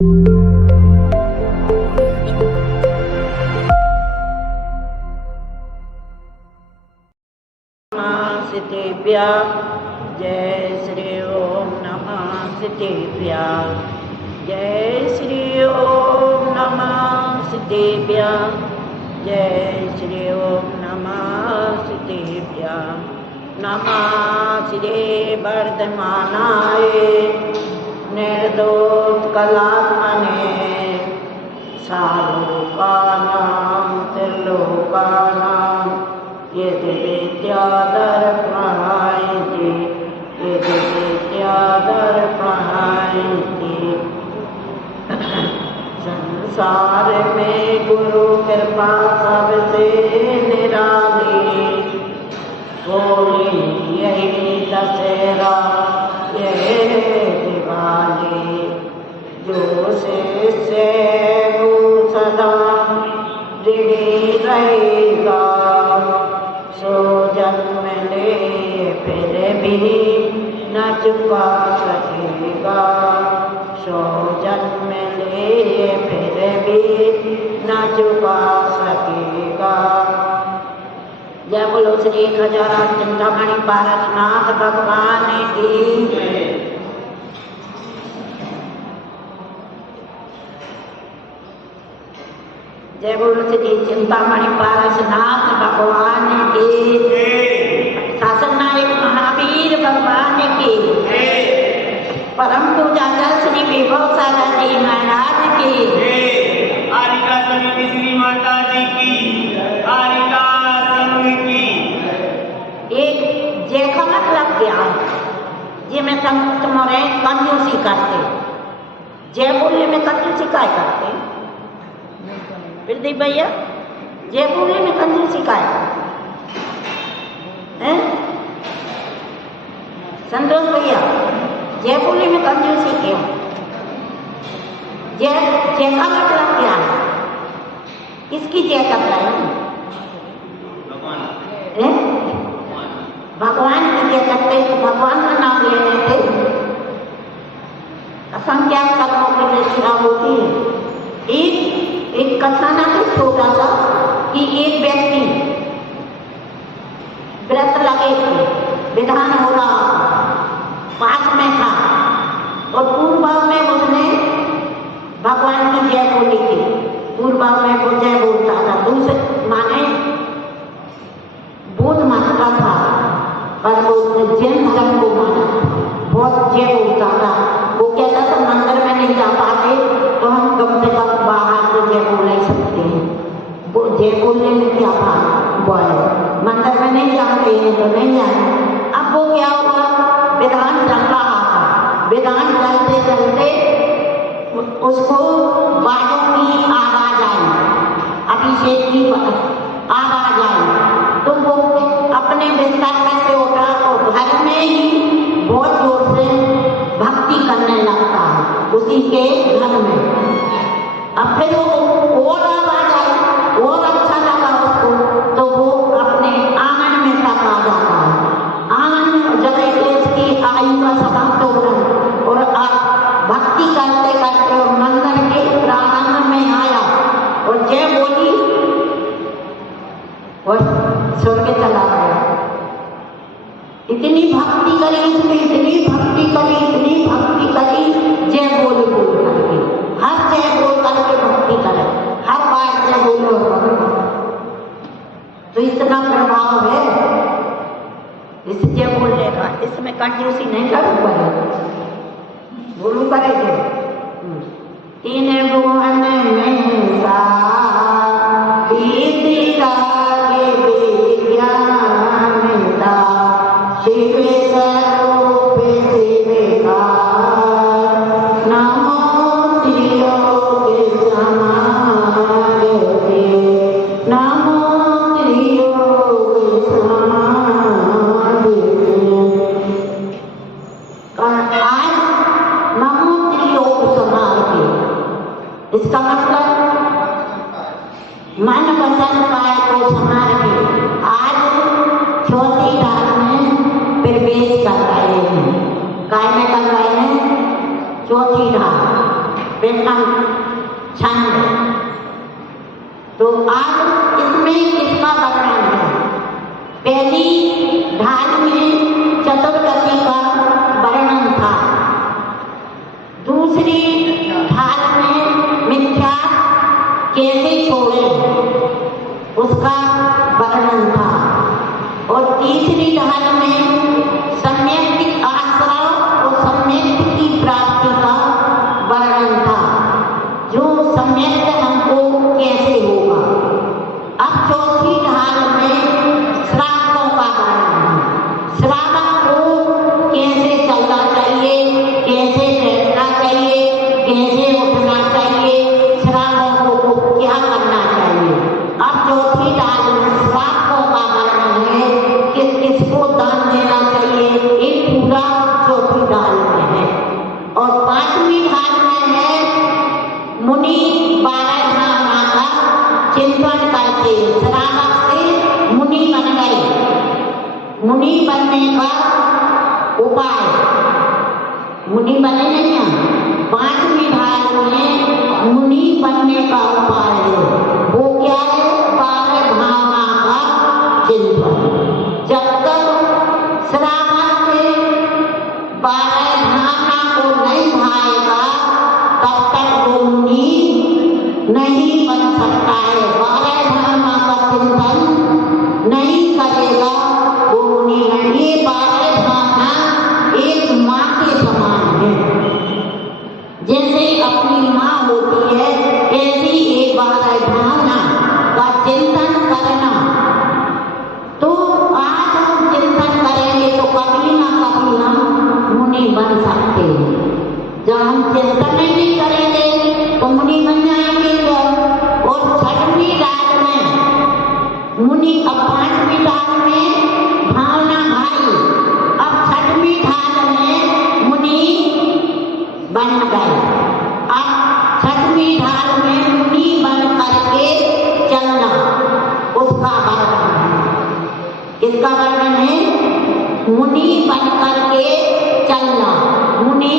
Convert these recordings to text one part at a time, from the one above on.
जय श्री ओम नमः सिद्धेभ्यः। जय श्री ओम नमः सिद्धेभ्यः। जय श्री ओम नमः सिद्धेभ्यः। नमः श्री वर्धमानाय निर्दोष कलात्मने सालोकानां त्रिलोकानां यदि विद्यादर्पणायति यदि विद्यादर्पणायति। संसार में गुरु कृपा सबसे निराली, होली यही दशहरा यही दिवाली। जो शिष्य वो सदा ऋणी रहेगा, सो जन्म ले फिर भी न चुका सकेगा, सो जन्म ले फिर भी न चुका सकेगा। जय बोलो श्री खजारा चिंतामणि पारसनाथ भगवान की। जय बोलो श्री चिंतामणि पारसनाथ भगवान की। शासन नायक महावीर भगवान की। परम पूजा श्री विभव सारा जी महाराज की। कारिका समिति श्री माता जी की। कारिका समिति एक जय का मतलब क्या है? ये में तुम्हारे कंजूसी करते, जय बोलने में कंजूसी काय करते प्रदीप भैया? जय बोलने में कंजूसी काय हैं? संतोष भैया, जय बोलने में कंजूसी क्यों? जय जय का मतलब क्या है? किसकी जय कर रहे हैं? भगवान की जय करते तो भगवान का नाम ले लेते। असंख्यात कर्मों की निष्ठा होती है। एक कथाना तो छोटा सा कि एक व्यक्ति व्रत लगे थे, विधान हो रहा पास में था और पूर्व में उसने भगवान की जय बोली थी। पूर्व में वो जय बोलता था, दूसरे माने बौद्ध मानता था पर वो जैन धर्म को माना, बहुत जय बोलता था। वो कहता था मंदिर में नहीं जा पाते तो हम कम से कम बाहर से जय बोल नहीं सकते हैं। वो जय बोलने में क्या बात बोले, मंदिर में नहीं जाते हैं तो नहीं जाते। अब वो क्या हुआ, विधान चल रहा था, विधान चलते चलते उसको बाजों की आवाज आई, अभिषेक की आवाज आई तो वो अपने बिस्तर में से उठा और घर में ही बहुत जोर से भक्ति करने लगता है उसी के घर में। अब फिर वो और आवाज आई, और अच्छा लगा उसको तो वो अपने आंगन में तक आ जाता है। आंगन में जब इसकी आयु का समाप्त हो गया और भक्ति करते करते और मंदिर के प्रांगण में आया और जय बोली और स्वर्ग चला गया। इतनी भक्ति करी उसने, इतनी भक्ति करी, इतनी भक्ति करी, जय बोल बोल करके, हर जय बोल करके भक्ति करे, हर बार जय बोलो। तो इतना प्रभाव है इस जय बोलने का। इसमें कंजूसी नहीं करूँ पड़े, बोलू करेंगे। तीन भुवन में इसका मतलब मन वचन काय को संभाल के आज चौथी रात में प्रवेश कर रहे हैं। काय में कर रहे हैं? चौथी रात। विषम छंद। तो आज इसमें किसका वर्णन है? पहली ढाल में चतुर्गति का वर्णन था, दूसरी ढाल में मिथ्या कैसे छोड़े उसका वर्णन था, और तीसरी ढाल में सम्यक आश्रय और सम्यक की प्राप्ति का वर्णन था, जो सम्यक हमको कैसे होगा। अब चौथी ढाल में श्रावकों का वर्णन है। श्रावक को कैसे चलना चाहिए, कैसे बैठना चाहिए, कैसे उठना चाहिए, श्रावकों को क्या करना चाहिए। अब चौथी ढाल में श्रावकों का वर्णन है कि किसको दान देना चाहिए, एक पूरा चौथी ढाल में है। और पांचवी ढाल में है मुनि 12 नामा का चिंतन करके श्रावक से मुनि बन गए। मुनि बनने का उपाय, मुनि बने नहीं हैं, पांचवी ढाल में मुनि बनने का उपाय है। वो क्या है? 12 भावना का चिंतन। जब तक श्रावक से 12 भावना को नहीं भाएगा तब तक वो मुनि नहीं बन सकता है। 12 भावना का चिंतन नहीं करेगा वो मुनि नहीं। ये 12 भावना एक माँ के समान है। जैसे अपनी माँ होती है ऐसी एक 12 भावना का चिंतन करना। तो आज हम चिंतन करेंगे तो कभी ना कभी हम मुनि बन सकते हैं। जब हम चिंतन ही नहीं करेंगे तो मुनि बन जाएंगे। और छठवीं ढाल में मुनि, अब पांचवीं ढाल में भावना भाई, अब छठवीं ढाल में मुनि बन गए। अब छठवीं ढाल में मुनि बन करके चलना उसका वर्णन है। किसका वर्णन है? मुनि बन करके चलना। मुनि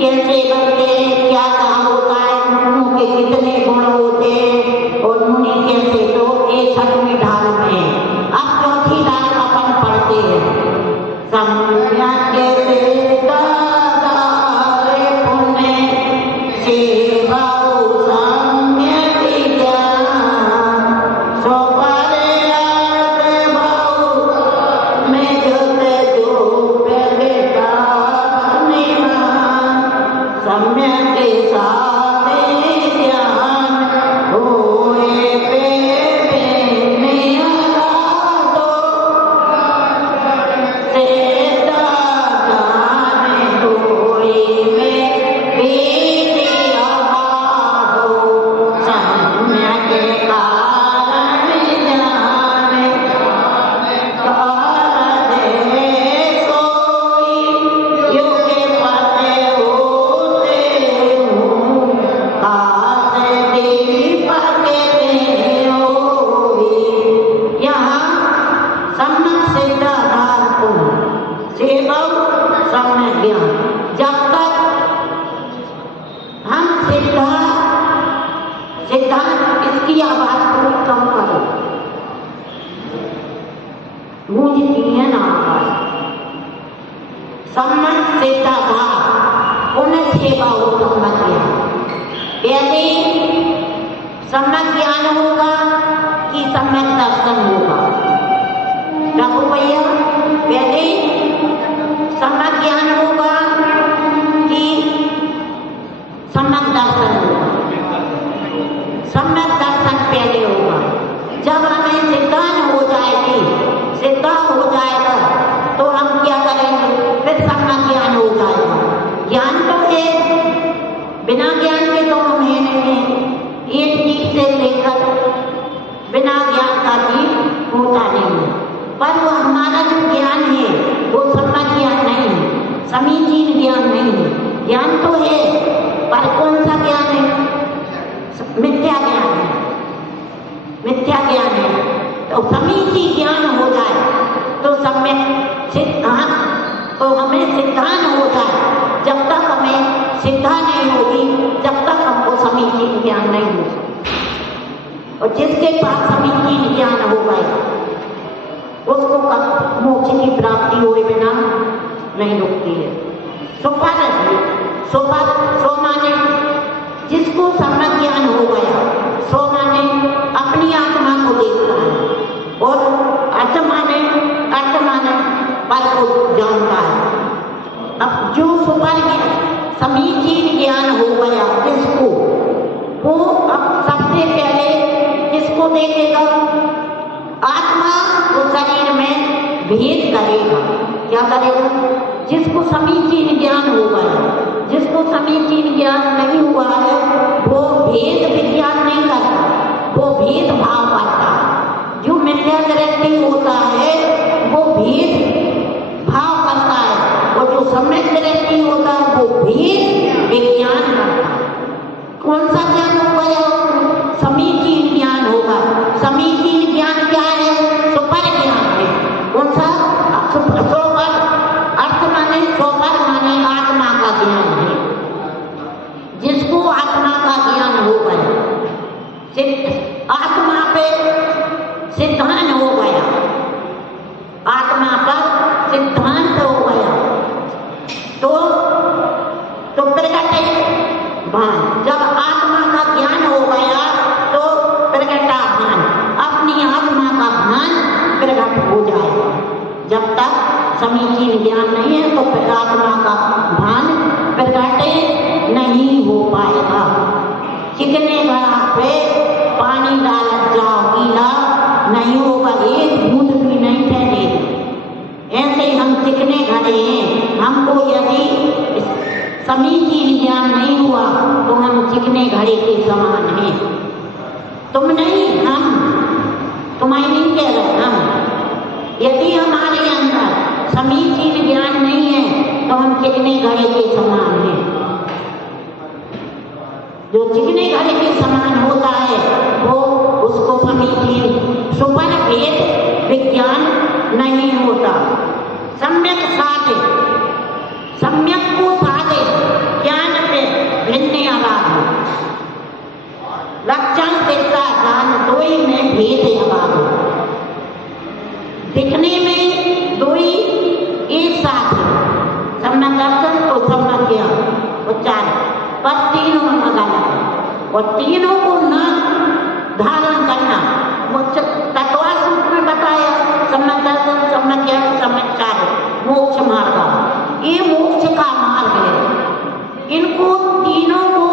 कैसे बनते हैं, क्या कहा होता है, मुनियों के कितने गुण होते हैं और मुनि कैसे, तो ये छठवीं ढाल में। अब चौथी ढाल अपन पढ़ते हैं। सम्यक कैसे दारे पुण्य सेवा सम्यक ज्ञान सोपारे आते भाव में जोते जो पहले का निमान सम्यक के साथ ज्ञान होए पे में आगादो सेता जाने होए में बेटे आगादो सम्यक के कारण जाने कारदे सोई योगे पाते होते हूँ कासे दीपक कहते होई। यहाँ सम्यक सिद्धाधार को सेवक सम्यक ज्ञान। जब तक हम सिद्धांत इसकी आवाज थोड़ी कम करो, गूंजती है ना आवाज। सम्यक सिद्धाधार उन्हें सेवा हो सम्यक ज्ञान। पहले सम्यक ज्ञान होगा कि सम्यक दर्शन होगा? रघु भैया, पहले सम्यक ज्ञान होगा कि सम्यक दर्शन होगा? सम्यक दर्शन पहले होगा। जब हमें सिद्धांत हो जाएगी, सिद्धांत हो जाएगा तो हम क्या करेंगे? फिर सम्यक ज्ञान हो जाएगा। ज्ञान तो है, बिना ज्ञान के तो हम है नहीं। एक चीज से लेकर बिना ज्ञान का चीज होता नहीं। पर वो हमारा जो ज्ञान है वो सम्यक ज्ञान नहीं है, समीचीन ज्ञान नहीं है। ज्ञान तो है पर कौन सा ज्ञान है? मिथ्या ज्ञान है, मिथ्या ज्ञान है। तो समीची ज्ञान हो जाए तो सम्यक सिद्धांत, तो हमें सिद्धांत हो जाए। जब तक हमें सिद्धा नहीं होगी जब तक हमको समीचीन ज्ञान नहीं हो सकता। और जिसके पास समीचीन ज्ञान हो गया उसको मोक्ष की प्राप्ति हुए बिना नहीं रुकती है। सो माने जिसको सम्यक ज्ञान हो गया, सो माने अपनी आत्मा को देखता है, और अर्थ माने पल को जानता है। अब जो सुपर समीचीन ज्ञान हो गया जिसको, वो अब सबसे पहले किसको देखेगा? आत्मा को शरीर में भेद करेगा। क्या करेगा? जिसको समीचीन ज्ञान हो गया, जिसको समीचीन ज्ञान नहीं हुआ है वो भेद विज्ञान नहीं करता, वो भेद भाव करता है। जो मिथ्या दृष्टि होता है वो भेद भाव करता है, और जो सम्यक दृष्टि होता है वो भेद विज्ञान करता है। कौन सा ज्ञान हो गया? समीचीन ज्ञान होगा। समीचीन ज्ञान क्या है? सुपर ज्ञान है। कौन सा? सोपर अर्थ माने सोपर माने आत्मा का ज्ञान है। जिसको आत्मा का ज्ञान हो गया, आत्मा पे सिद्धांत हो गया, आत्मा पर सिद्धांत हो गया, तो प्रगटे भान। जब आत्मा का ज्ञान हो गया तो प्रगटा भान, अपनी आत्मा का भान प्रगट हो जाएगा। जब तक समीचीन ज्ञान नहीं है तो आत्मा का भान प्रगटे नहीं हो पाएगा। चिकने घड़ा पे पानी डालत जाओ, गीला नहीं होगा, एक बूंद भी नहीं ठहरेगी। ऐसे ही हम चिकने घड़े हैं, हमको यदि समीचीन ज्ञान नहीं हुआ तो हम चिकने घड़े के समान हैं। तुम नहीं, हम, तुम्हें नहीं कह रहे, हम। यदि हमारे अंदर समीचीन ज्ञान नहीं है तो हम चिकने घड़े के समान हैं। जो चिकने घड़े के समान होता है वो उसको समीचीन सुपर भेद विज्ञान नहीं होता। सम्यक साधे, सम्यक को साधे ज्ञान पे भिन्न आवाज है। लक्षण सिद्धा ज्ञान दो ही में भेद आवाज है। दिखने में दो ही एक साथ है, सम्यक दर्शन और सम्यक ज्ञान, और चार पर तीनों अलग है। और तीनों को न धारण करना तत्वा सूत्र में बताया, सम्यक दर्शन, सम्यक ज्ञान, सम्यक चार मोक्ष मार्ग। ये मोक्ष का मार्ग है। इनको तीनों को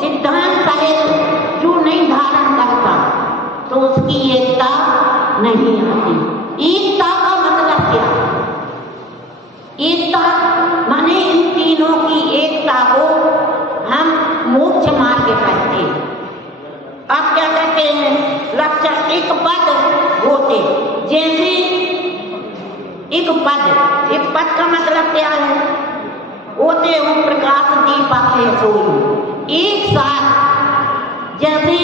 सिद्धांत सहित जो नहीं धारण करता तो उसकी एकता नहीं आती। एकता का मतलब क्या? एकता माने इन तीनों की एकता को हम मोक्ष मार्ग कहते हैं। अब क्या कहते हैं? लक्षण एक पद होते, जैसे एक पद का मतलब क्या है? होते हो प्रकाश दीपक है सोई। एक साथ जैसे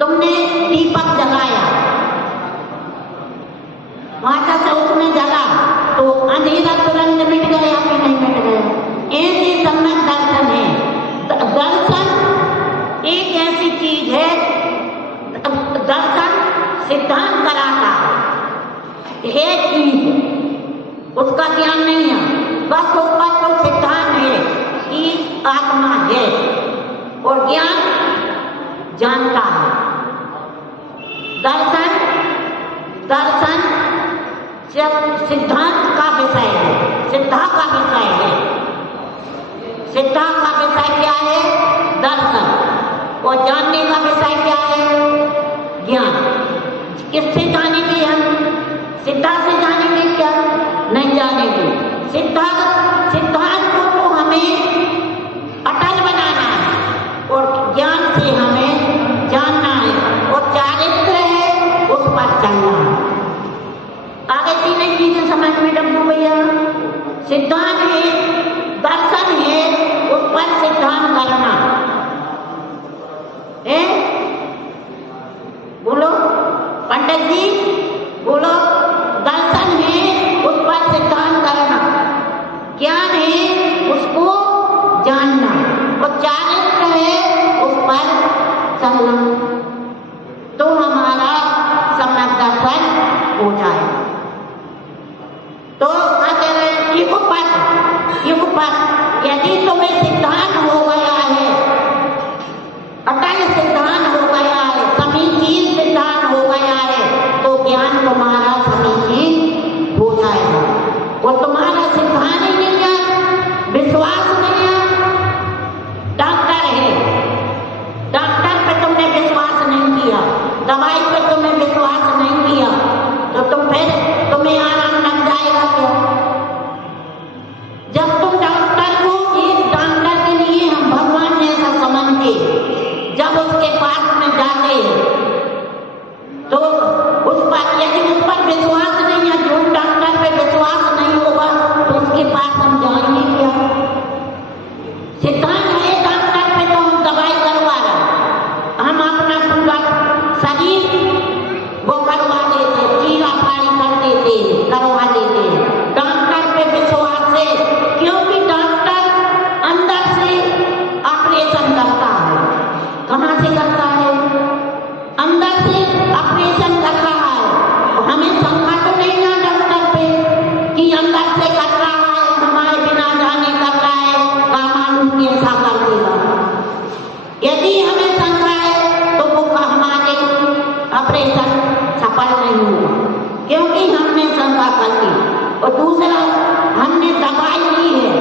तुमने दीपक जलाया, माता से उसमें जला तो अंधेरा तुरंत मिट गया कि नहीं मिट गया? ऐसे सम्यक दर्शन है। दर्शन एक ऐसी चीज है, दर्शन सिद्धांत कराता है चीज, उसका ज्ञान नहीं है, बस उसका तो सिद्धांत है कि आत्मा है, और ज्ञान जानता है। दर्शन सिद्धांत का विषय है, सिद्धा का विषय है। सिद्धा का विषय क्या है? दर्शन। और जानने का विषय क्या है? ज्ञान। किससे जानेंगे हम? सिद्धा से जानेंगे क्या? नहीं जानेंगे। सिद्धांत को तो हमें अटल बनाना है, और ज्ञान से हमें जानना है, और चारित्र है उस पर चलना है। आगे तीन चीजें समझ में डब्बू भैया। सिद्धांत है, दर्शन है, उस पर सिद्धांत करना है। बोलो पंडित जी, बोलो। दर्शन है, उस पर सिद्धांत करना। ज्ञान है, उसको दवाई पे तुम्हें विश्वास नहीं किया तो तुम्हें आराम लग जाएगा क्या? जब तुम डॉक्टर को एक डॉक्टर के लिए हम भगवान जैसा समझ के जब उसके पास में जाते तो यदि उस पर विश्वास नहीं है, जो डॉक्टर पे विश्वास नहीं होगा तो उसके पास हम जाएंगे क्या? सिद्धांत है डॉक्टर पे तो हम दवाई करवा रहे, हम अपना पूरा शरीर वो करवा देते, चीरा फाड़ी कर देते, करवा देते डॉक्टर पे विश्वास है, क्योंकि डॉक्टर अंदर से ऑपरेशन करता है। कहाँ से करता है? अंदर से ऑपरेशन कर रहा है। और हमें शंका तो नहीं ना डॉक्टर पे कि अंदर से कर रहा है, हमारे बिना जाने कर रहा है, का मालूम कैसा कर देगा। यदि हमें शंका है तो वो हमारे ऑपरेशन सफल नहीं होगा, क्योंकि हमने शंका कर ली। और दूसरा, हमने दवाई ली है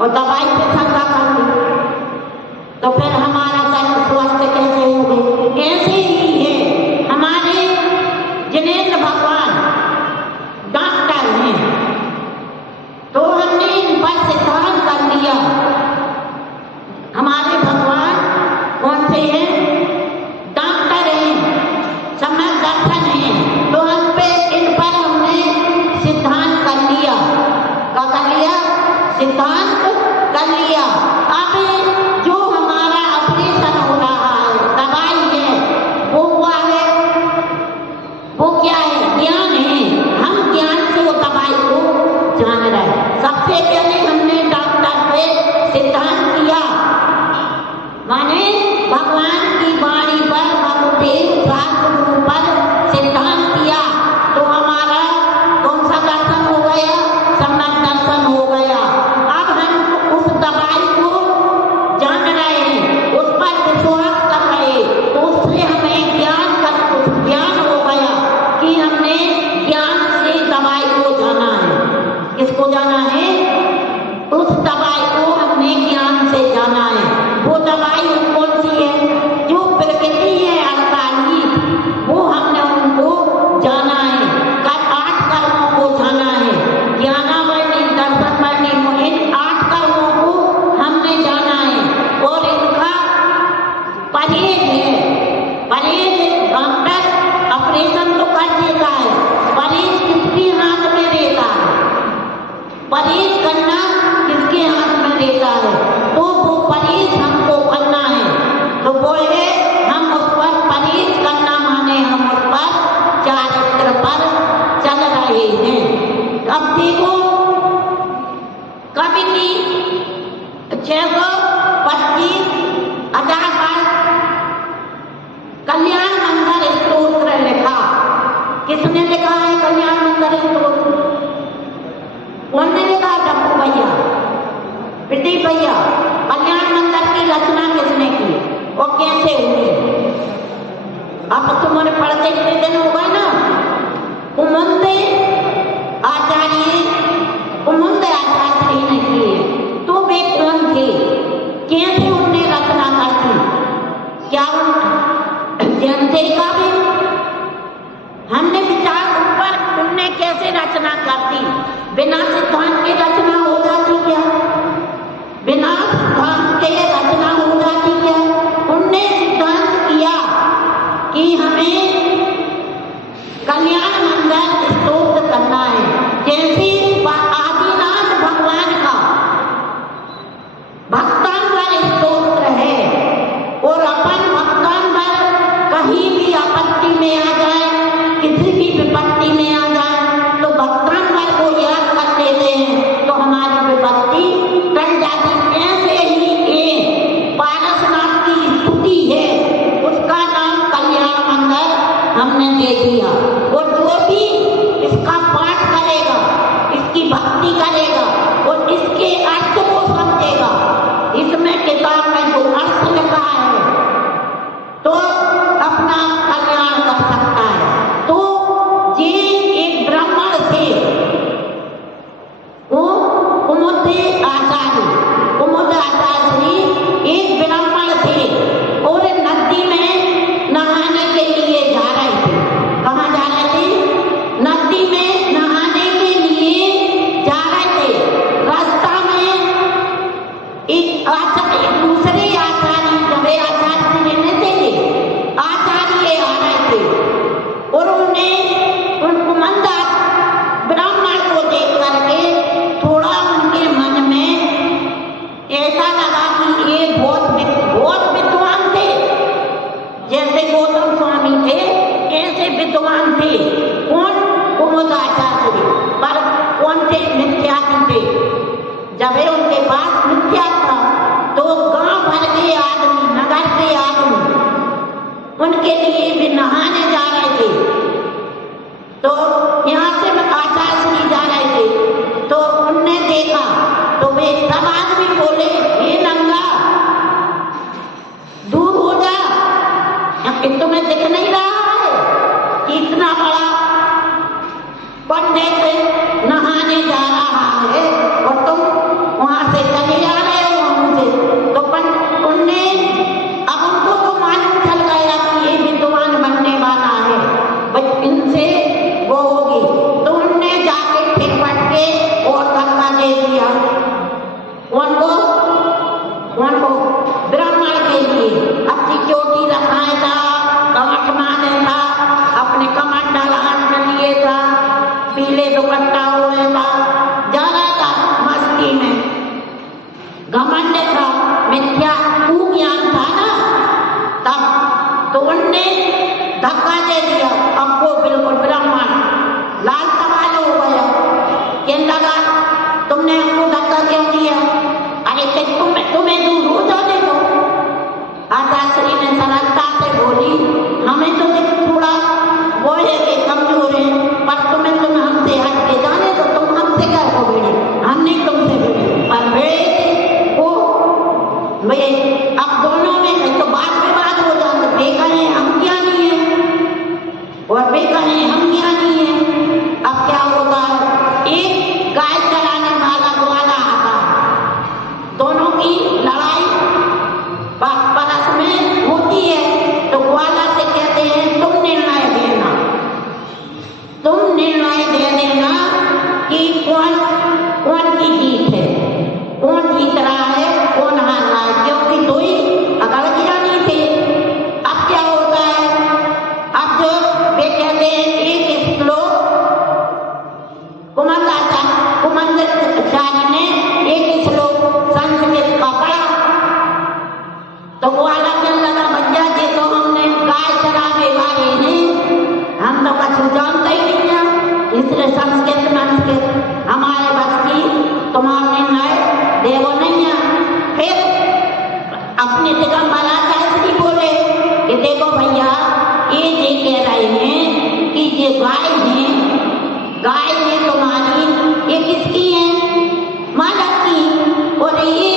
और दवाई पे शंका कर ली तो फिर हमारा शरीर स्वस्थ कैसे होगा? ऐसे ही है हमारे जिनेंद्र भगवान डॉक्टर हैं, तो हमने इन पर सिद्धांत कर लिया। हमारे भगवान कौन से हैं? डॉक्टर हैं, समय दर्शन हैं, तो हम पे इन पर हमने सिद्धांत कर लिया। क्या कर लिया? सिद्धांत कर लिया। अब जो हमारा ऑपरेशन हो रहा है, दवाई है, वो क्या है? ज्ञान है। हम ज्ञान से वो दवाई को जान रहे हैं। सबसे पहले हमने डॉक्टर पे सिद्धांत किया, माने भगवान की वाणी पर, भगवदेव शास्त्र पर सिद्धांत किया तो हमारा कौन सा दर्शन हो गया? सम्यक दर्शन हो गया। अब हम उस दवाई को जान रहे हैं, उस पर विश्वास कर रहे हैं, तो उससे हमें ज्ञान हो गया कि हमने ज्ञान से दवाई को जाना है। किसको जाना है? उस दवाई को हमने ज्ञान से जाना है। वो दवाई कौन सी है? जो प्रकृति है अड़ताली, वो हमने उनको जाना है। 8 कर्मों को जाना है, ज्ञानावरणी, दर्शनवरणी, इन 8 कर्मों को हमने जाना है। और इनका परहेज है। परहेज डॉक्टर ऑपरेशन तो कर देता है, परहेज किसके हाथ में रहता है? परहेज करना किसके हाथ में रहता है? तो वो परहेज हमको करना है। तो बोले हम उस पर परहेज करना, माने हम उस पर चारित्र पर चल रहे हैं। अब देखो, कवि की 625 अदा पर कल्याण मंगल स्तोत्र लिखा। किसने लिखा है कल्याण मंगल स्तोत्र? कौन ने लिखा? डब्बू भैया, प्रदीप भैया। कल्याण मंगल की रचना किसने की और कैसे हुई? अब तुम्हारे पढ़ते कितने दिन हो गए ना? कुमुद आचार्य ने किए। तो वे कौन थे? कैसे उनने रचना कर दी? क्या जानते का भी? हमने विचार ऊपर उनने कैसे रचना कर दी? बिना सिद्धांत के रचना हो जाती क्या? बिना सिद्धांत के रचना हो जाती क्या? उनने सिद्धांत किया कि हमें कल्याण मंगल स्तोत्र करना है। जैसे आदिनाथ भगवान का भक्तांवर स्तोत्र है, और अपन भक्तांवर कहीं भी आपत्ति में आ जाए, किसी भी विपत्ति में आ जाए, तो भक्तांवर को याद कर लेते हैं तो हमारी विपत्ति टल जाती। ऐसे ही एक पारसनाथ की स्तुति है, उसका नाम कल्याण मंगल हमने दे दिया। और जो भी इसका पाठ करेगा, इसकी भक्ति करेगा और इसके अर्थ को समझेगा, इसमें किताब में जो अर्थ लिखा है, तो अपना कल्याण कर सकता है। तो ये एक ब्राह्मण थे, वो कुमुद आचार्य एक ब्राह्मण थे, और नदी में नहाने के लिए जब ये उनके पास मिथ्या था तो गांव भर के आदमी, नगर के आदमी उनके लिए भी नहाने जा रहे थे। तो यहाँ से आचार्य जा रहे थे तो उनने देखा तो वे सब आदमी बोले, हे नंगा दूर हो जा, तुम्हें दिख नहीं रहा है कि इतना बड़ा पंडित नहाने जा रहा है और तुम वहां से चले जा रहे हो हमसे। तो उनने अब उनको तो मालूम चल गया कि ये विद्वान बनने वाला है, बस इनसे वो होगी। तो उनने जाके फिर पट के और धक्का दे दिया उनको ब्राह्मण के लिए। अच्छी चोटी रखाए था, कमठ माने था, अपने कमर डालान में लिए था, पीले दुपट्टा ओढ़े था, जा रहा था मस्ती में, घमंड था, मिथ्या ज्ञान था ना तब। तो उनने धक्का दे दिया, अब वो बिल्कुल ब्राह्मण लाल सवाल हो गया। कहने लगा तुमने हमको धक्का क्यों दिया? अरे तुम्हें दूर हो जाने दो। आचार्य ने सरलता से बोली, हमें तो थोड़ा वो है कि कमजोर है, पर तुम हमसे हट के जाने तो तुम हमसे क्या हो भिड़े, हम नहीं तुमसे भिड़े। पर वे अब दोनों में तो बात विवाद हो जाए, वे कहें हम ज्ञानी हैं और वे कहें हम ज्ञानी हैं। अब क्या होगा, एक गाय चराने वाला ग्वाला आता, दोनों की लड़ाई परस में होती है। तो ग्वाला से कहते हैं तुम निर्णय देना, तुम निर्णय दे देना कि कौन की जीत है, कौन जीत रहा है, कौन हार रहा है, क्योंकि दो ही अगर गिरानी थे। अब क्या होता है, अब जो वे कहते हैं एक श्लोक कुमंदाचार्य ने एक श्लोक संस्कृत का पढ़ा तो वो अलग लगा, बच्चा जी तो हमने गाय चराने वाले हैं, हम तो कछु जानते ही नहीं है, इसलिए संस्कृत में हमारे बस की तुम्हारे निर्णय देवो नहीं है। फिर अपने दिगंबर आचार्य जी बोले कि देखो भैया, ये कह रहे हैं कि ये गाय है, गाय है तुम्हारी, ये किसकी है? मालक की। और ये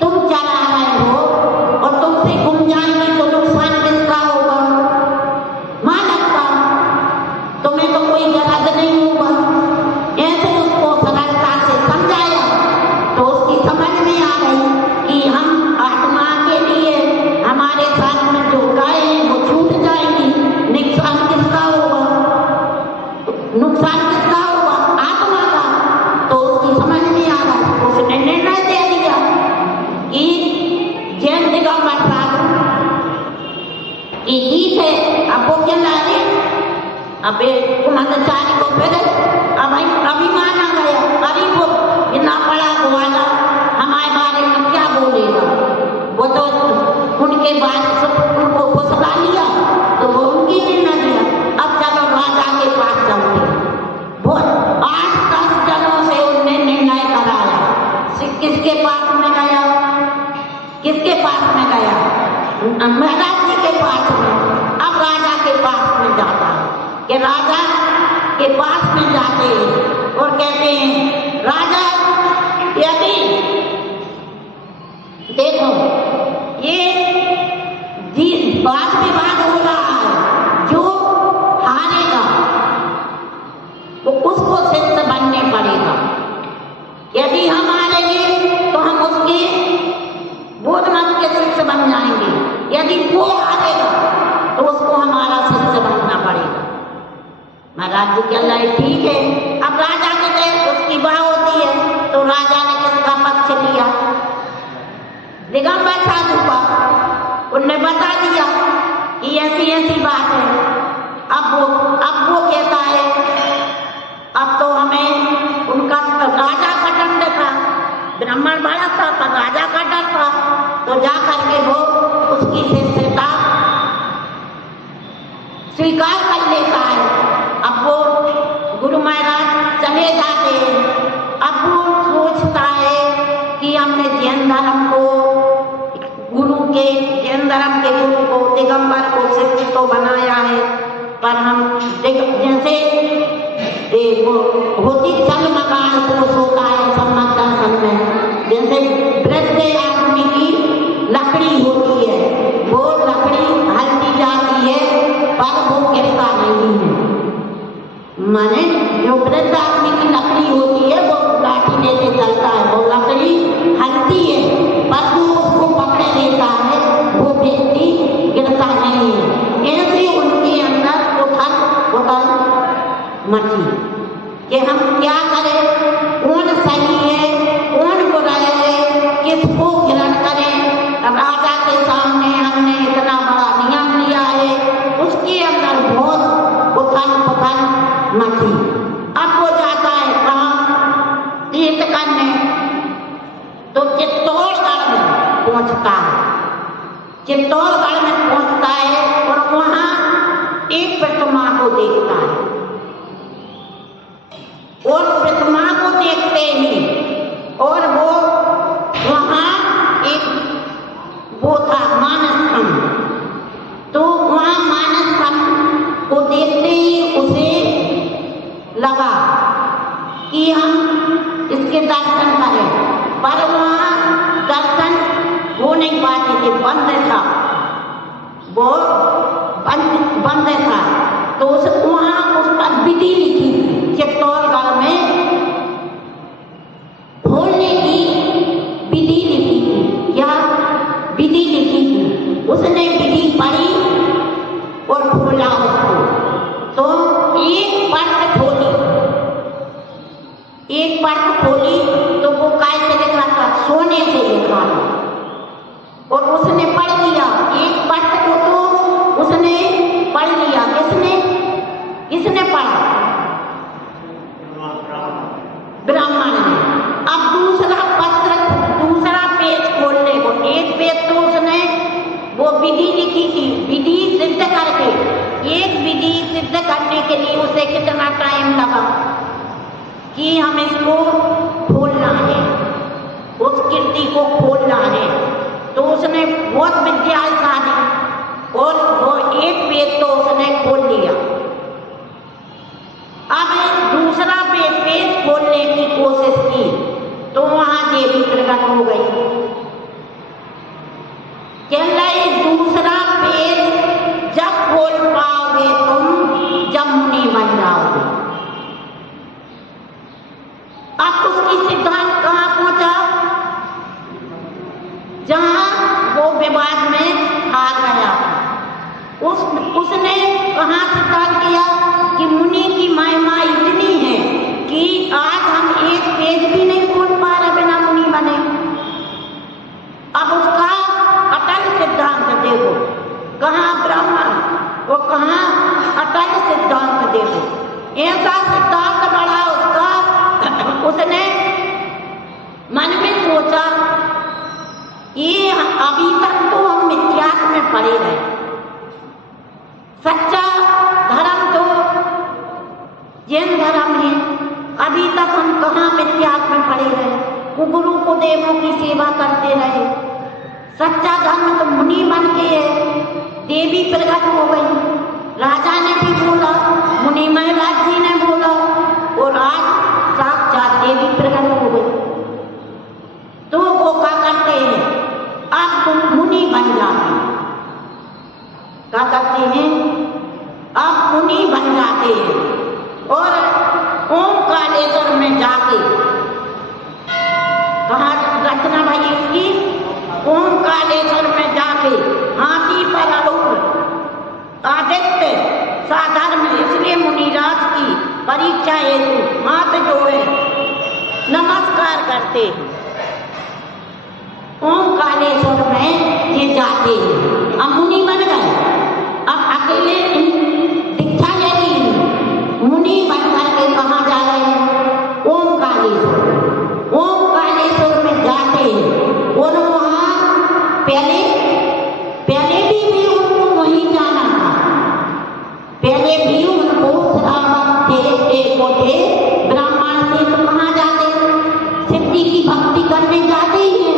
तुम चला रहे हो और तुमसे गुम जाएंगे तो नुकसान किसका होगा? मालक का। तुम्हें तो कोई गरज नहीं होगा। ऐसे उसको सरलता से समझाया तो उसकी समझ में आ गई कि हम आत्मा के लिए हमारे साथ में जो गाय है वो छूट जाएगी, नुकसान किसका होगा? नुकसान किसका होगा? आत्मा का। तो उसकी समझ में आ गई, उसने निर्णय दे दिया कि जैन दिगंबर साधु की जीत है। अब वो क्या लाए, अब कुमंदाचार्य को फिर अभिमान आ गया, अरे वो इतना बड़ा ग्वाला हमारे बारे में क्या बोलेगा? वो तो उनके बाद उनको फुसला लिया तो वो उनकी निर्णय दिया। अब चलो राजा के पास जाओगे, बहुत 8-10 जनों से उनने निर्णय कराया। किसके पास में गया? किसके पास में गया? महाराज जी के पास में। अब राजा के पास में जाता कि राजा के पास में जाते और कहते हैं, राजा यदि देखो ये वाद विवाद हो रहा है, जो हारेगा वो उसको शिष्य बनने पड़ेगा। यदि हम हारेंगे तो हम उसके बोध मत के शिष्य बन जाएंगे, यदि वो हारेगा तो उसको हमारा शिष्य बनना पड़ेगा। महाराज जी कह रहे ठीक है। अब राजा के तहत उसकी बात होती है तो राजा ने किसका पक्ष लिया? दिगंबर साधु का। उनने बता दिया कि ऐसी ऐसी बात है। अब वो कहता है, अब तो हमें उनका राजा का दंड था, ब्राह्मण बड़ा था पर राजा का डर था, तो जा करके वो उसकी शिष्यता स्वीकार कर लेता है। अब वो गुरु महाराज चले जाते हैं। अब वो सोचता है जैन धर्म को गुरु के, जैन धर्म के गुरु को, दिगंबर को शिष्य तो बनाया है, पर हम जैसे होती जलमकान कोष होता है सम्मत दर्शन में, जैसे वृद्ध आदमी की लकड़ी होती है, वो लकड़ी हल्दी जाती है पर वो गिरता नहीं है। माने जो वृद्ध आदमी की लकड़ी होती है वो लाठी लेके चलता है, वो लकड़ी हल्दी है पर जो उसको पकड़े रहता है वो व्यक्ति गिरता नहीं है। ऐसे उनके अंदर उथल मची कि हम क्या करें, कौन सही है कौन बुरा है, किसको ग्रहण करें। राजा के सामने हमने इतना बड़ा नियम लिया है, उसके अंदर बहुत उथल मची। अब वो जाता है कहाँ तीर्थ करने, तो चित्तौड़गढ़ में पहुंचता है। चित्तौड़गढ़ में पहुंचता है और वहां एक प्रतिमा को देखता है, और प्रतिमा को देखते ही और वो वहां एक वो था मानस खंड, तो वहां मानस खंड को देखते ही उसे लगा कि हम इसके दर्शन करें, पर वहां दर्शन हो नहीं पाते थे, बंद था, वो बंद था। तो वहां उस पर विधि लिखी थी, चित्तौड़गढ़ में खोलने की विधि लिखी थी, क्या विधि लिखी थी, उसने विधि पढ़ी और खोला उसको, तो एक परत खोली तो वो कैसे लिखा था, सोने से लिखा था, और उसने पढ़ लिया एक परत को, तो उसने पढ़ लिया। किसने पढ़ा? ब्राह्मण ने। अब दूसरा पेज खोलने को, एक पेज तो उसने वो विधि लिखी थी, विधि सिद्ध करके, एक विधि सिद्ध करने के लिए उसे कितना टाइम लगा कि हम इसको खोलना है, उस कीर्ति को खोलना है। तो उसने बहुत विद्या साधी और वो एक पेज तो उसने खोल लिया। अब दूसरा पेज खोलने की कोशिश की तो वहां देवी प्रकट हो गई। कह रही दूसरा पेज जब खोल पाओगे तुम जब मुनि बन जाओगे। अब उसकी सिद्धांत कहां पहुंचा? जहां वो विवाद में हार गया। उसने कहां सिद्धांत किया कि मुनि की महिमा इतनी है कि आज हम एक पेज भी नहीं खोल पा रहे बिना मुनि बने। अब उसका अटल सिद्धांत देखो, कहां ब्राह्मण वो कहां अटल सिद्धांत देखो, ऐसा सिद्धांत बड़ा उसका। उसने मन में सोचा ये अभी तक तो हम मिथ्यात्व में पड़े रहे, सच्चा धर्म तो जैन धर्म है, अभी तक हम कहाँ मिथ्यात्व में पड़े रहे, गुरु को देवों की सेवा करते रहे। सच्चा धर्म तो मुनि बन के है, देवी प्रकट हो गई, राजा ने भी बोला, मुनि महाराज जी ने बोला, और आज साक्षात देवी प्रकट हो गई। तो वो क्या करते हैं, अब तुम मुनि बन जाते, क्या करते हैं, अब मुनि बन जाते हैं और ओंकारेश्वर में जाके, कहा रचना भाई इसकी, ओंकारेश्वर में जाके हाथी पर आरूढ़ आदित्य साधर्म, इसलिए मुनिराज की परीक्षा हेतु हाथ जोड़े नमस्कार करते हैं। ओंकारेश्वर में ये जाते हैं, अब मुनि बन गए। अब अकेले दीक्षा लेती मुनि बन करके कहाँ जा रहे हैं, ओंकारेश्वर। ओंकारेश्वर में जाते हैं और वहाँ पहले भी उनको वहीं जाना था, पहले भी उनको श्रावक थे ब्राह्मण थे, तो कहाँ जाते, सिद्धि की भक्ति करने जाते ही हैं।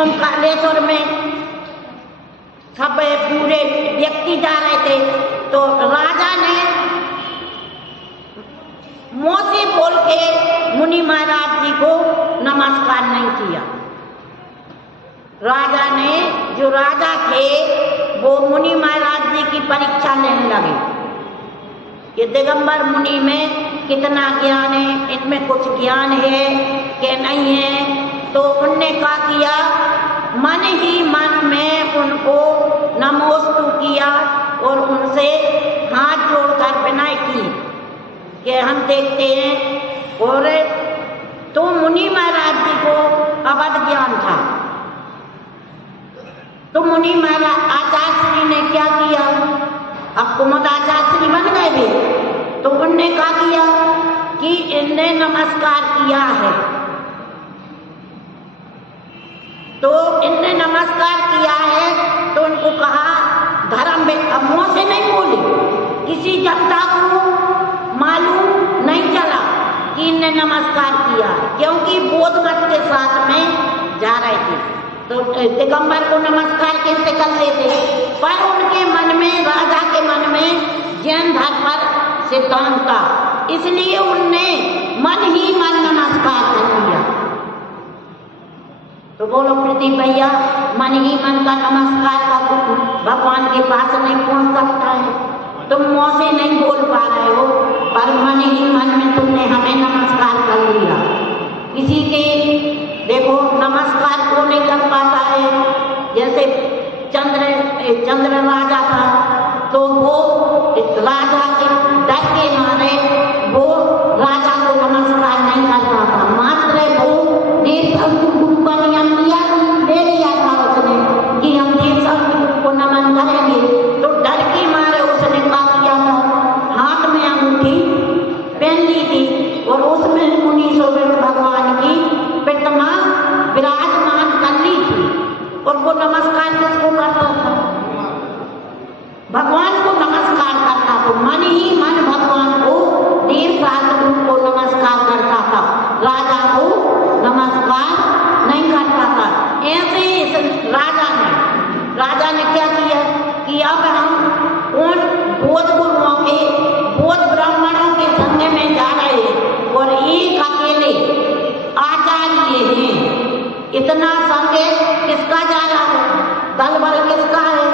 ओमकारेश्वर में सब पूरे व्यक्ति जा रहे थे, तो राजा ने मुंह से बोल के मुनि महाराज जी को नमस्कार नहीं किया। राजा ने, जो राजा थे वो मुनि महाराज जी की परीक्षा लेने लगे कि दिगंबर मुनि में कितना ज्ञान है, इनमें कुछ ज्ञान है कि नहीं है। तो उनने क्या किया, मन ही मन में उनको नमोस्तु किया और उनसे हाथ जोड़कर विनय की कि हम देखते हैं। और तो मुनि महाराज जी को अवध ज्ञान था, तो मुनि महाराज आचार्य श्री ने क्या किया, अब कुमुद आचार्य श्री बन गए थे, तो उनने क्या किया कि इनने नमस्कार किया है, तो इनने नमस्कार किया है, तो उनको कहा धर्म में, अब मुंह से नहीं बोले, किसी जनता को मालूम नहीं चला कि इनने नमस्कार किया, क्योंकि बोध मत के साथ में जा रहे थे। तो दिगंबर को नमस्कार कैसे कर लेते, पर उनके मन में, राजा के मन में जैन धर्म पर सिद्धांत था, इसलिए उनने मन ही मन नमस्कार कर लिया। तो बोलो प्रदीप भैया, मन ही मन का नमस्कार का भगवान के पास नहीं पहुंच सकता है। तुम मुंह से नहीं बोल पा रहे हो, पर मन ही मन में तुमने हमें नमस्कार कर लिया। किसी के देखो नमस्कार क्यों नहीं कर पाता है, जैसे चंद्र राजा था, तो वो राजा के डर के मारे वो राजा को नमस्कार नहीं करता था, मात्र वो देश का नियम ले लिया था उसने कि हम देश को नमन करेंगे। तो डर के मारे उसने क्या किया था, हाथ में अंगूठी पहन ली थी और उसमें मुनीश्वर भगवान की प्रतिमा विराजमान कर ली थी। और वो नमस्कार किसको करता था, भगवान को नमस्कार करता था। मन ही मन भगवान को, देव राजगुरु को नमस्कार करता था, राजा को नमस्कार नहीं करता था। ऐसे इस राजा ने क्या किया कि अब हम उन बोध गुरुओं के, बोध ब्राह्मणों के संग में जा रहे हैं और एक अकेले आचार्य हैं। इतना संग किसका जा रहा है, दल बल किसका है,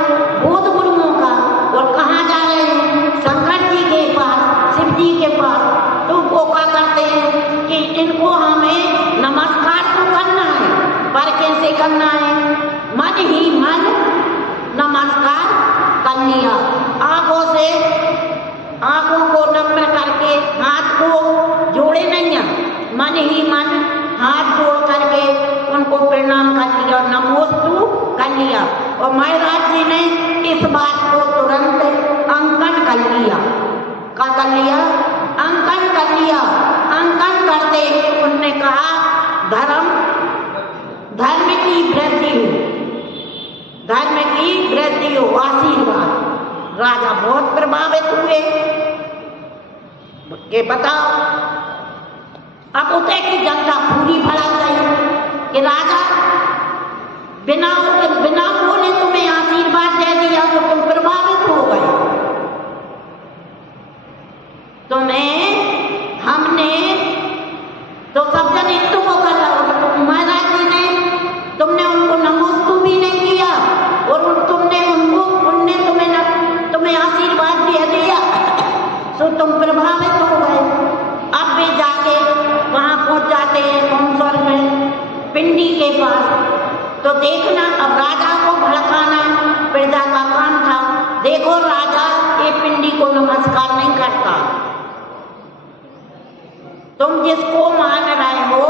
बोध गुरुओं का। और कहाँ जा रहे हैं, शंकर जी के पास, शिव जी के पास। तो वो क्या करते हैं कि इनको हमें नमस्कार तो करना है, पर कैसे करना है, मन ही मन नमस्कार कर लिया। आंखों को नम्र करके, हाथ को जोड़े नहीं, मन ही मन हाथ जोड़ करके उनको प्रणाम कर लिया, नमोस्तु कर लिया। और महाराज जी ने इस बात को तुरंत अंकन कर लिया। क्या कर लिया, अंकन कर लिया। अंकन करते ही उन्होंने कहा धर्म की वृद्धि हो, धर्म की वृद्धि हो, आशीर्वाद। राजा बहुत प्रभावित हुए कि बताओ, अब उदय की जनता पूरी भड़क गई कि राजा बिना बोले तुम्हें आशीर्वाद दे दिया, तो तुम प्रभावित हो गए। हमने तो सब जन हिंदू को कर रहा हो, तो महाराज जी ने, तुमने उनको नमोस्तु भी नहीं किया और उनने तुम्हें आशीर्वाद दे दिया, तो तुम प्रभावित हो गए। अब वे जाके वहां पहुंच जाते हैं ओमस्वर में, पिंडी के पास। तो देखना, अब राजा को भड़काना प्रजा का काम था। देखो राजा ये पिंडी को नमस्कार नहीं करता, तुम जिसको मान रहे हो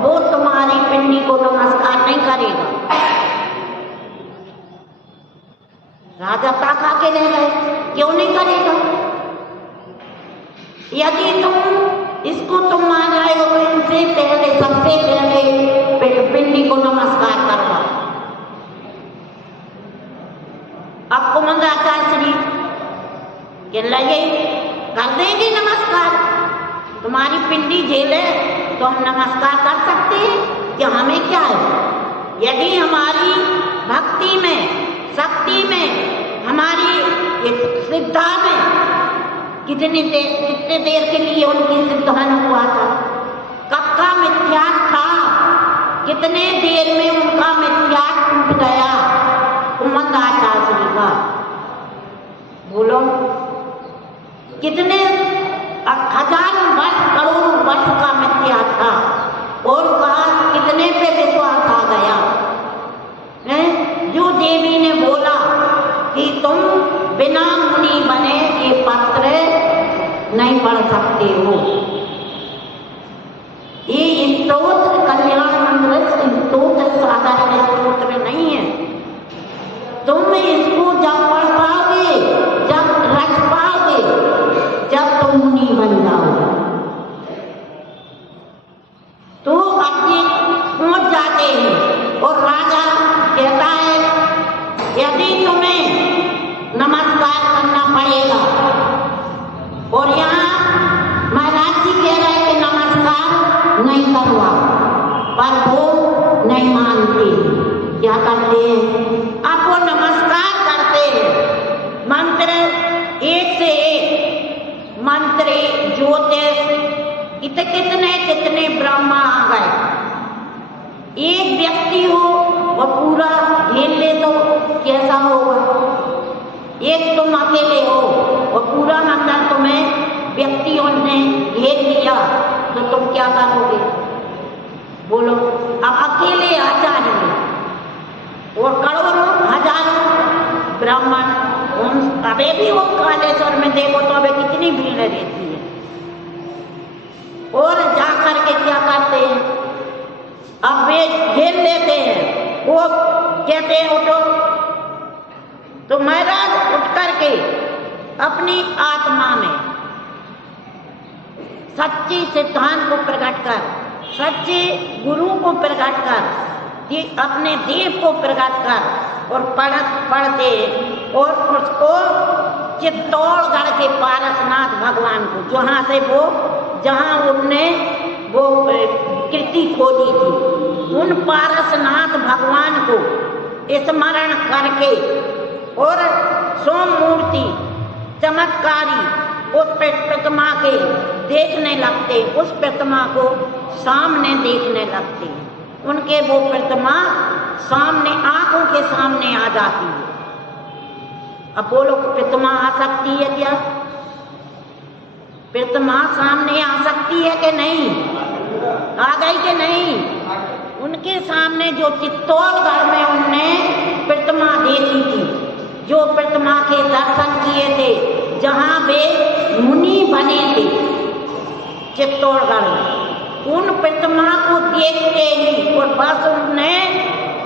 वो तुम्हारी पिंडी को नमस्कार नहीं करेगा। राजा ताका के रह गए, क्यों नहीं करेगा, यदि तुम मान रहे हो, इनसे पहले, सबसे पहले पिंडी को नमस्कार करवा। अब कुमुद आचार्य श्री के लगे कर देंगे नमस्कार, तुम्हारी पिंडी जेल है तो हम नमस्कार कर सकते हैं, कि हमें क्या है। यदि हमारी भक्ति में, शक्ति में, हमारी सिद्धा में कितने देर के लिए उनकी सिद्धान हुआ था, कब का मिथ्यात था, कितने देर में उनका मिथ्यात टूट गया कुमंदाचार्य का। बोलो कितने हजारों वर्ष, करोड़ों वर्ष का मिथ्यात था और कहा कितने पे विश्वास आ गया है? जो देवी ने बोला कि तुम बिना मुनि बने ये पत्र नहीं पढ़ सकते हो। ये स्तोत्र कल्याण मंगल स्तोत्र साधारण स्तोत्र नहीं है। तुम इसको जब पढ़ पाओगे, जब रच पाओगे, जब तुम मुनि बन जाओगे। तो अपने पहुंच जाते हैं और राजा कहता है यदि तुम्हें नमस्कार करना पड़ेगा, और यहाँ महाराज जी कह रहे हैं कि नमस्कार नहीं करवा, पर वो नहीं मानते। क्या करते हैं? अब वो नमस्कार करते हैं। मंत्र एक से एक मंत्र, ज्योतिष, कितने कितने ब्रह्मा आ गए। एक व्यक्ति हो वो पूरा घेर ले तो कैसा होगा? एक तुम अकेले हो और पूरा मंदिर तुम्हें व्यक्तियों ने घेर लिया तो तुम क्या करोगे? बोलो। अब अकेले आचार्य और करोड़ों हजारों ब्राह्मण, अबे भी वो कालेश्वर में देखो तो अबे कितनी भीड़ रहती है। और जाकर के क्या करते हैं? अब वे घेर लेते हैं। वो कहते हैं उठो, तो महाराज उठ करके अपनी आत्मा में सच्ची सिद्धांत को प्रकट कर, सच्चे गुरु को प्रकट कर, कि अपने देव को प्रकट कर और पढ़ते और उसको चित्तौड़गढ़ के पारसनाथ भगवान को, जहाँ उनने वो कृति खोली थी, उन पारसनाथ भगवान को स्मरण करके और सोममूर्ति चमत्कारी उस प्रतिमा के देखने लगते, उस प्रतिमा को सामने देखने लगते। उनके वो प्रतिमा सामने, आंखों के सामने आ जाती है। अब बोलो प्रतिमा आ सकती है क्या? प्रतिमा सामने आ सकती है कि नहीं? आ गई कि नहीं? उनके सामने जो चित्तौड़गढ़ में उनने प्रतिमा देखी थी, जो प्रतिमा के दर्शन किए थे, जहाँ वे मुनि बने थे चित्तौड़गढ़ में, उन प्रतिमा को देखते ही और बस उनने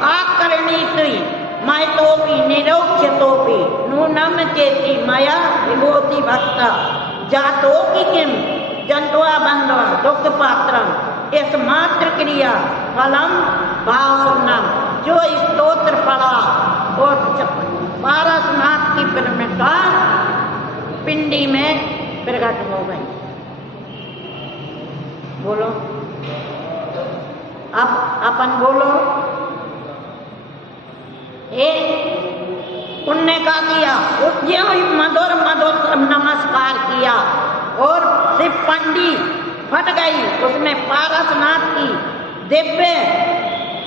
आकरणी थी, मैं तो भी निरोक्ष तो भी नूनम चेती मया विभूति भक्ता जातो की किम जंतुआ बंधवा दुख पात्रम इस मात्र क्रिया फलम भाव सुनम। जो स्तोत्र पढ़ा और पारसनाथ की प्रतिमा पिंडी में प्रकट हो गई। बोलो अब अपन बोलो। उनने क्या किया? मधुर मधुर नमस्कार किया और शिव पंडी फट गई, उसमें पारसनाथ की दिव्य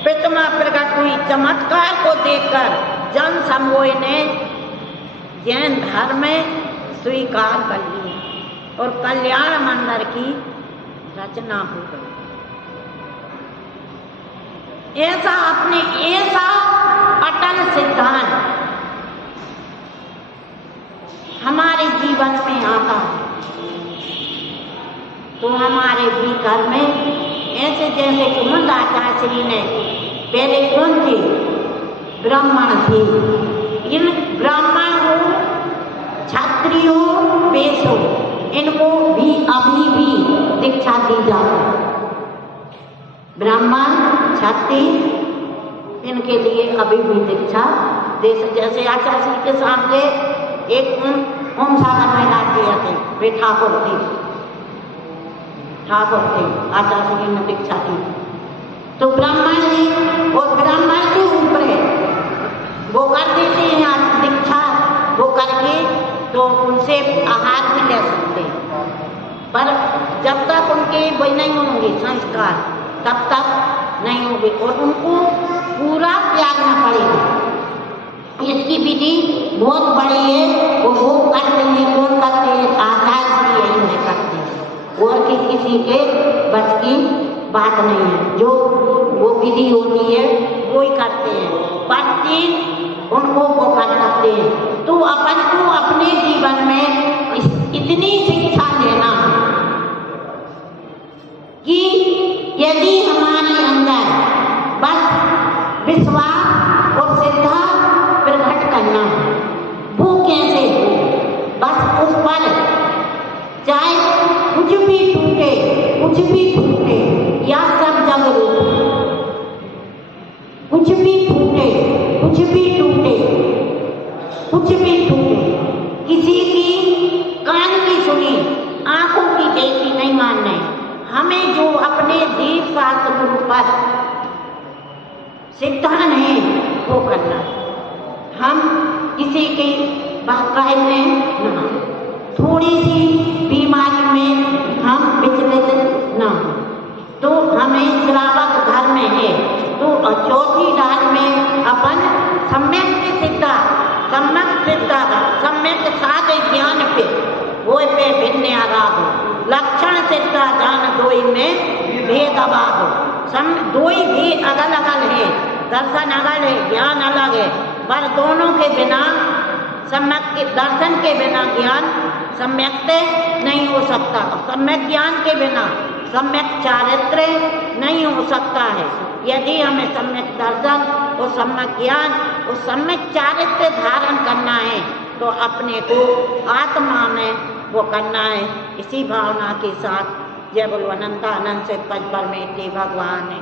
प्रतिमा प्रकट हुई। चमत्कार को देखकर जन समूह ने जैन धर्म में स्वीकार कर लिया और कल्याण मंदिर की रचना हो गई। ऐसा अटल सिद्धांत हमारे जीवन में आता है तो हमारे भी घर में ऐसे जैसे कुमंदाचार्य ने पहले कौन थे? ब्राह्मण थे। इन ब्राह्मण हो, क्षत्रिय हो, वैश्य हो, इनको भी अभी भी दीक्षा दी जाती। ब्राह्मण, क्षत्रिय, इनके लिए अभी भी दीक्षा जैसे आचार्य के सामने एक ओम सागर में लाते थे, वे ठाकुर थे, आचार्य ने दीक्षा दी। तो ब्राह्मण जी और ब्राह्मण के ऊपर वो कर देते हैं आज दीक्षा, वो करके तो उनसे आहार भी ले सकते हैं, पर जब तक उनके वही नहीं होंगे संस्कार तब तक नहीं होंगे और उनको पूरा त्यागना पड़ेगा। इसकी विधि बहुत बड़ी है, वो करते हैं, कौन करते हैं, आचार्य भी यही नहीं करते हैं और किसी के बस की बात नहीं है। जो वो विधि होती है वो ही करते हैं, प्रतिदिन उनको वो कर सकते हैं। तो अपन को अपने जीवन में इतनी शिक्षा लेना कि यदि हमारे अंदर बस विश्वास और श्रद्धा प्रकट करना, वो कैसे हो, बस उस पर चाहे कुछ भी टूटे या सब जग रूटे, कुछ भी टूटे, किसी की कान की सुनी, आंखों की देखी नहीं मानना है। हमें जो अपने जीव शास्त्र गुरु पर सिद्धांत है वो करना है। हम किसी के बहकावे में ना, थोड़ी सी बीमारी में हम विचलित ना, तो हमें श्रावक धर्म है। तो चौथी डाल में अपन सम्यक सिद्धा, सम्यक साध ज्ञान पे वो पे भिन्न आराध, लक्षण सिद्धा जान दोई में भेद अभाव। दोई भी अलग अलग है, दर्शन अलग है, ज्ञान अलग है, पर दोनों के बिना सम्यक के दर्शन के बिना ज्ञान सम्यक नहीं हो सकता, सम्यक ज्ञान के बिना सम्यक चारित्र नहीं हो सकता है। यदि हमें सम्यक दर्शन और सम्यक ज्ञान और सम्यक चारित्र धारण करना है तो अपने को आत्मा में वो करना है। इसी भावना के साथ जय बोलो अनंत आनंद से पद परमेश्वर भगवान है।